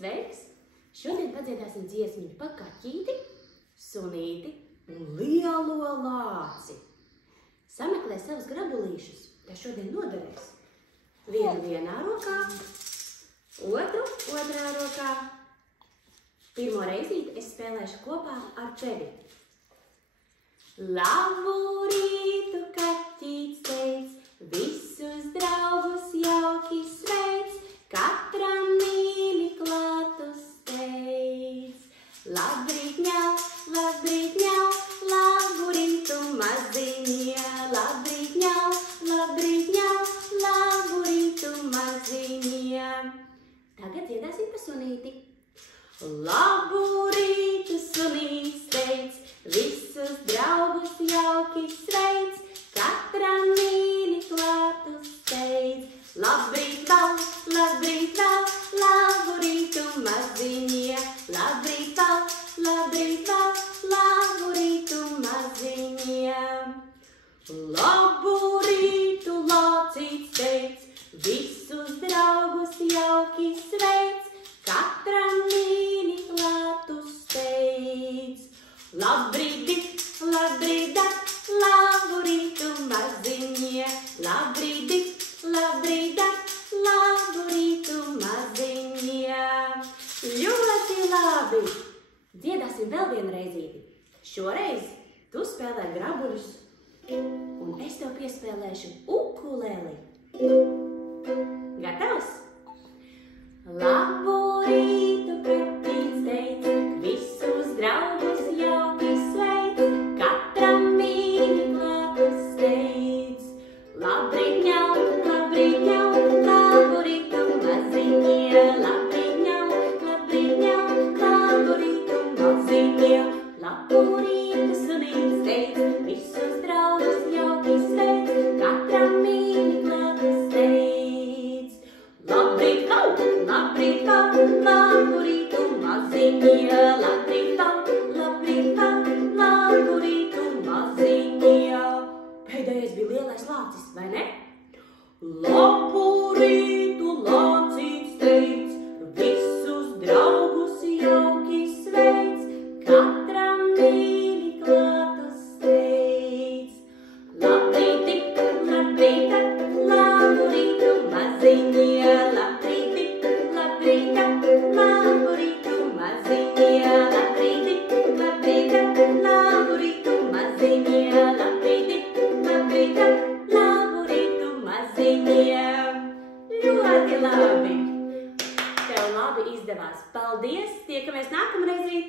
Sveiks! Šodien padziedāsim dziesmiņu par kaķīti, sunīti un lielo lāci. Sameklē savus grabulīšus, tas šodien noderēs. Vienu vienā rokā, otru otrā rokā. Pirmo reizīti es spēlēšu kopā ar tevi. Labu rītu, kaķīts teic, visus draugus jauki sveic, katram mīļi klātus teic. Labrīt, ņau, labu rītu maziņie, labrīt, ņau, labu rītu maziņie. Tagad dziedāsim pa sunīti. Labu rītu, sunīts teic, visus draugus jauki sveic, katram mīļi klātus teic. Labrīt, labu rītu maziņie, labrīt, labu rītu maziņie. Labu rītu, lācīts teic, visus draugus jauki sveic, katram mīļi klātus teic. Labrīt, labu rītu maziņie, labrīt, labu rītu maziņie. Ļoti labi! Dziedāsim vēl vienu reizīti. Šoreiz tu spēlē grabuļus, un es tev piespēlēšu ukuleli. Gatavs? Labu rītu, kaķīts teic, visus draugus jauki sveic, katram mīļi klātus teic. Labrīt, ņau, labu rītu maziņie, labrīt, ņau, labu rītu maziņie. Labu rītu, sunīts teic, visus draugus jauki sveic, katram mīļi klātus teic. Labrīt, labu rītu maziņie, labrīt, labu rītu maziņie. Pēdējais bija lielais lācis, vai ne? Labu rītu, lācīts teic, visus draugus jauki sveic, katram mīļi klātus teic. Labrīt, labu rītu maziņie, labrīt, labu rītu maziņie, labrīt, labu rītu maziņie, labrīt, labu rītu maziņie. Ļoti labi! Tev labi izdevās. Paldies! Tiekamies nākamreizīt!